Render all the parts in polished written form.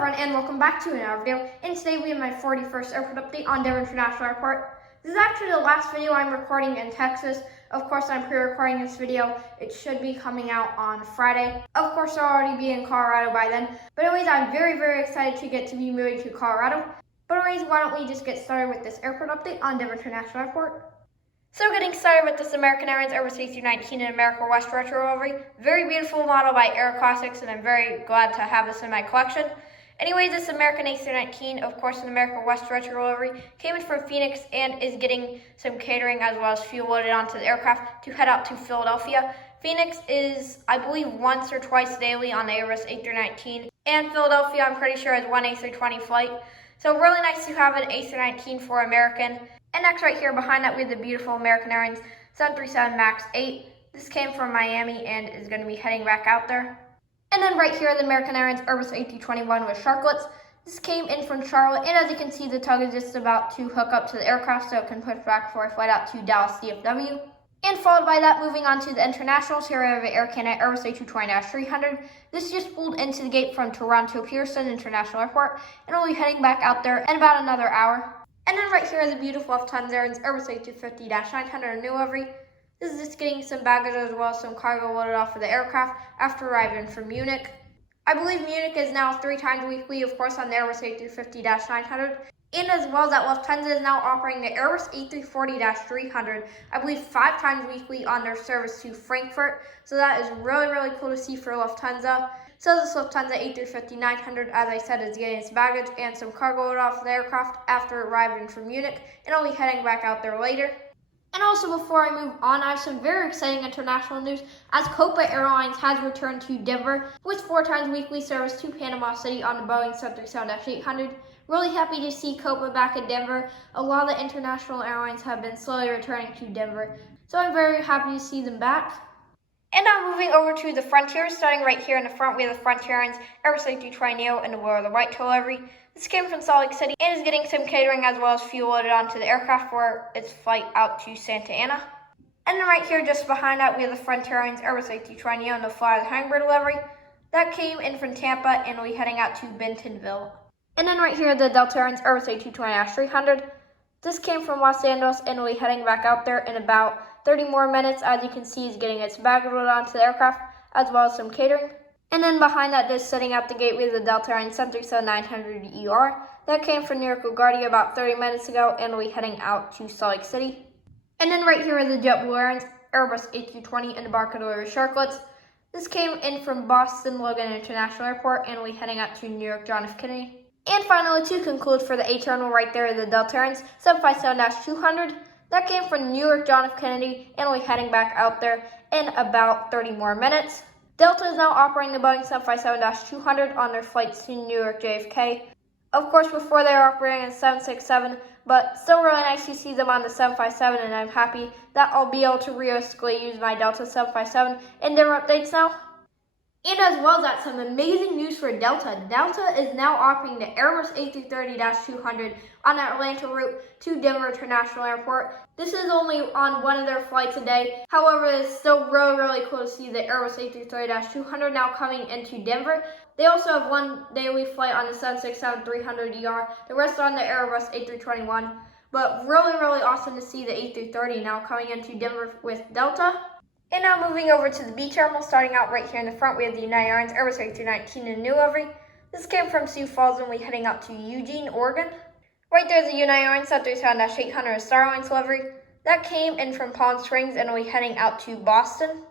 everyone, and welcome back to another video. And today we have my 41st airport update on Denver International Airport. This is actually the last video I'm recording in Texas. Of course, I'm pre-recording this video. It should be coming out on Friday. Of course, I'll already be in Colorado by then. But anyways, I'm very excited to get to be moving to Colorado. But anyways, why don't we just get started with this airport update on Denver International Airport. So getting started with this American Airlines Airbus A319 in America West retro livery. Very beautiful model by Air Classics, and I'm very glad to have this in my collection. Anyways, this American A319, of course, in America West retro livery, came in from Phoenix and is getting some catering as well as fuel loaded onto the aircraft to head out to Philadelphia. Phoenix is, I believe, once or twice daily on the Airbus A319, and Philadelphia, I'm pretty sure, has one A320 flight. So really nice to have an A319 for American. And next, right here behind that, we have the beautiful American Airlines 737 MAX 8. This came from Miami and is going to be heading back out there. And then right here, the American Airlines Airbus A321 with sharklets. This came in from Charlotte, and as you can see, the tug is just about to hook up to the aircraft so it can push back for a flight out to Dallas DFW. And followed by that, moving on to the internationals, here we have the Air Canada Airbus A220-300. This just pulled into the gate from Toronto Pearson International Airport, and will be heading back out there in about another hour. And then right here is the beautiful Lufthansa Airlines Airbus A250-900 new livery. This is just getting some baggage as well as some cargo loaded off of the aircraft after arriving from Munich. I believe Munich is now 3 times weekly, of course, on the Airbus A350-900. And as well as that, Lufthansa is now operating the Airbus A340-300, I believe 5 times weekly on their service to Frankfurt. So that is really cool to see for Lufthansa. So this Lufthansa A350-900, as I said, is getting its baggage and some cargo loaded off the aircraft after arriving from Munich, and I'll be heading back out there later. And also, before I move on, I have some very exciting international news, as Copa Airlines has returned to Denver with 4 times weekly service to Panama City on the Boeing 737-800. Really happy to see Copa back in Denver. A lot of the international airlines have been slowly returning to Denver, so I'm very happy to see them back. And now moving over to the Frontier, starting right here in the front, we have the Frontier Airlines Airbus A320neo in the lower the right livery. This came from Salt Lake City and is getting some catering as well as fuel loaded onto the aircraft for its flight out to Santa Ana. And then right here, just behind that, we have the Frontier Airlines Airbus A320neo in the Fly the Hummingbird livery. That came in from Tampa and will be heading out to Bentonville. And then right here, the Delta Airlines Airbus A220-300. This came from Los Angeles and will be heading back out there in about 30 more minutes. As you can see, is getting its baggage loaded onto the aircraft as well as some catering. And then behind that, just sitting out the gate, we have the Delta Airlines 737-900ER. That came from New York LaGuardia about 30 minutes ago and will be heading out to Salt Lake City. And then right here is the JetBlue Airlines Airbus A320 and the Barcadero Sharklets. This came in from Boston Logan International Airport and will be heading out to New York John F. Kennedy. And finally, to conclude for the A terminal right there, the Delta Airlines 757-200. That came from New York John F. Kennedy and will be heading back out there in about 30 more minutes. Delta is now operating the Boeing 757-200 on their flights to New York JFK. Of course, before they were operating a 767, but still really nice to see them on the 757, and I'm happy that I'll be able to realistically use my Delta 757 in their updates now. And as well as that, some amazing news for Delta. Delta is now operating the Airbus A330-200 on that Atlanta route to Denver International Airport. This is only on one of their flights a day. However, it's still really cool to see the Airbus A330-200 now coming into Denver. They also have one daily flight on the 767-300ER. The rest are on the Airbus A321. But really awesome to see the A330 now coming into Denver with Delta. And now moving over to the B terminal, starting out right here in the front, we have the United Airlines Airbus A319 in new livery. This came from Sioux Falls and we'll be heading out to Eugene, Oregon. Right there is the United Airlines 737-800 Starlines livery. That came in from Palm Springs and we'll be heading out to Boston.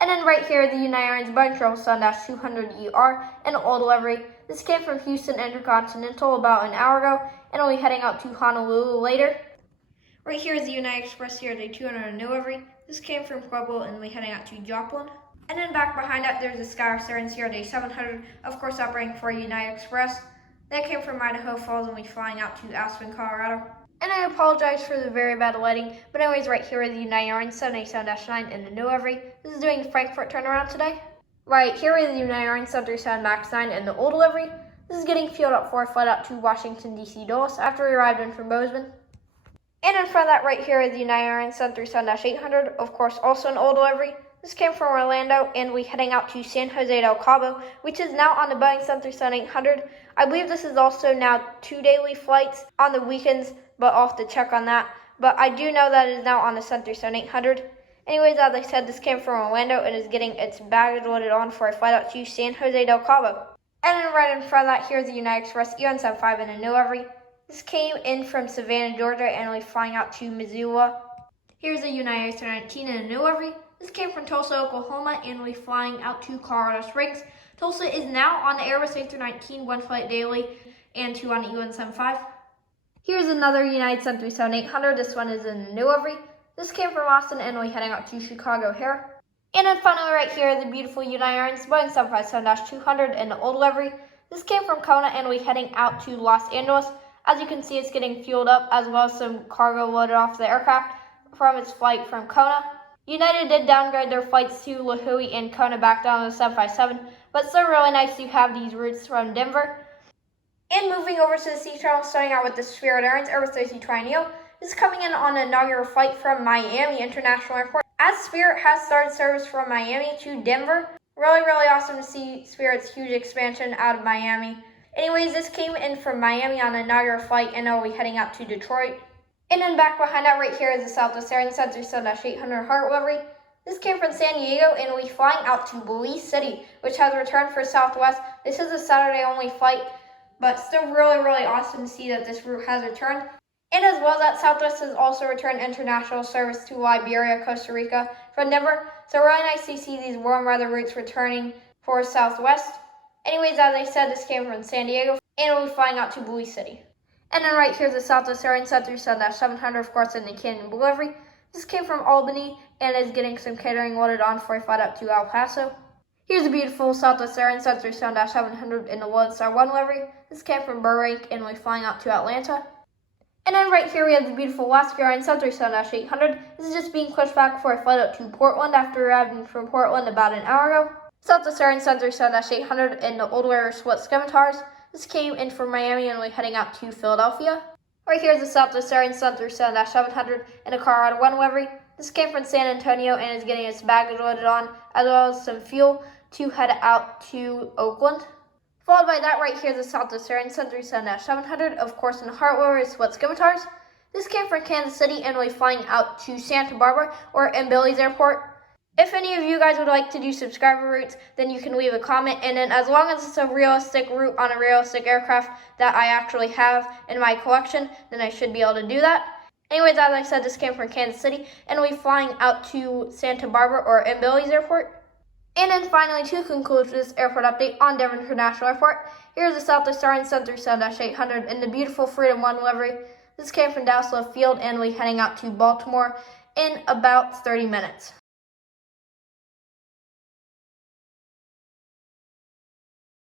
And then right here, the United Airlines Boeing 777-200ER in old livery. This came from Houston Intercontinental about an hour ago and we'll be heading out to Honolulu later. Right here is the United Express here, the 200 new livery. This came from Pueblo and we'll be heading out to Joplin. And then back behind that, there's the Skyr Airlines here, the 700, of course operating for United Express. That came from Idaho Falls and we'll be flying out to Aspen, Colorado. And I apologize for the very bad lighting, but anyways, right here is the United Airlines 787-9 in the new livery. This is doing the Frankfurt turnaround today. Right here is the United Airlines 737 MAX 9 in the old livery. This is getting fueled up for a flight out to Washington, D.C. Dulles after we arrived in from Bozeman. And in front of that right here is the United Airlines 737-800, of course also an old livery. This came from Orlando, and we're heading out to San Jose del Cabo, which is now on the Boeing 737-800. I believe this is also now 2 daily flights on the weekends, but I'll have to check on that. But I do know that it is now on the 737-800. Anyways, as I said, this came from Orlando and is getting its baggage loaded on for a flight out to San Jose del Cabo. And then right in front of that, here's the United Express UN75 in a new livery. This came in from Savannah, Georgia, and we're flying out to Missoula. Here's the United 19 in a new livery. This came from Tulsa, Oklahoma, and we're flying out to Colorado Springs. Tulsa is now on the Airbus A319, 1 flight daily, and 2 on the UN75. Here's another United 737-800. This one is in a new livery. This came from Austin, and we're heading out to Chicago O'Hare. And then finally right here, the beautiful United Airlines Boeing 757-200 in the old livery. This came from Kona, and we're heading out to Los Angeles. As you can see, it's getting fueled up, as well as some cargo loaded off the aircraft from its flight from Kona. United did downgrade their flights to La Jolla and Kona back down to the 757, but still really nice to have these routes from Denver. And moving over to the sea channel, starting out with the Spirit Airlines Airbus A320neo. This is coming in on an inaugural flight from Miami International Airport, as Spirit has started service from Miami to Denver. Really awesome to see Spirit's huge expansion out of Miami. Anyways, this came in from Miami on an inaugural flight, and now we're heading out to Detroit. And then back behind that right here is the Southwest Airlines 737-800 Heart livery. This came from San Diego, and we're flying out to Belize City, which has returned for Southwest. This is a Saturday-only flight, but still really awesome to see that this route has returned. And as well as that, Southwest has also returned international service to Liberia, Costa Rica from Denver. So really nice to see these warm weather routes returning for Southwest. Anyways, as I said, this came from San Diego, and we'll be flying out to Belize City. And then right here's the Southwest Airlines 737-700, of course, in the Canyon Blue livery. This came from Albany and is getting some catering loaded on for a flight up to El Paso. Here's the beautiful Southwest Airlines 737-700 in the Lodestar 1 livery. This came from Burbank, and we're flying out to Atlanta. And then right here we have the beautiful Alaska Airlines 737-800. This is just being pushed back for a flight out to Portland after arriving from Portland about an hour ago. Southwest Airlines 737-800 in the old livery split scimitars. This came in from Miami, and we're heading out to Philadelphia. Right here is the Southwest Airlines 737-700 in a Colorado 1 livery. This came from San Antonio and is getting its baggage loaded on, as well as some fuel to head out to Oakland. Followed by that right here is the Southwest Airlines 737-700, of course in the Heart livery split scimitars. This came from Kansas City, and we're flying out to Santa Barbara or Billings Airport. If any of you guys would like to do subscriber routes, then you can leave a comment, and then as long as it's a realistic route on a realistic aircraft that I actually have in my collection, then I should be able to do that. Anyways, as I said, this came from Kansas City, and we're flying out to Santa Barbara or Billings Airport. And then finally, to conclude this airport update on Denver International Airport, here's the Southwest Airlines 737-800 in the beautiful Freedom 1 livery. This came from Dallas Love Field, and we're heading out to Baltimore in about 30 minutes.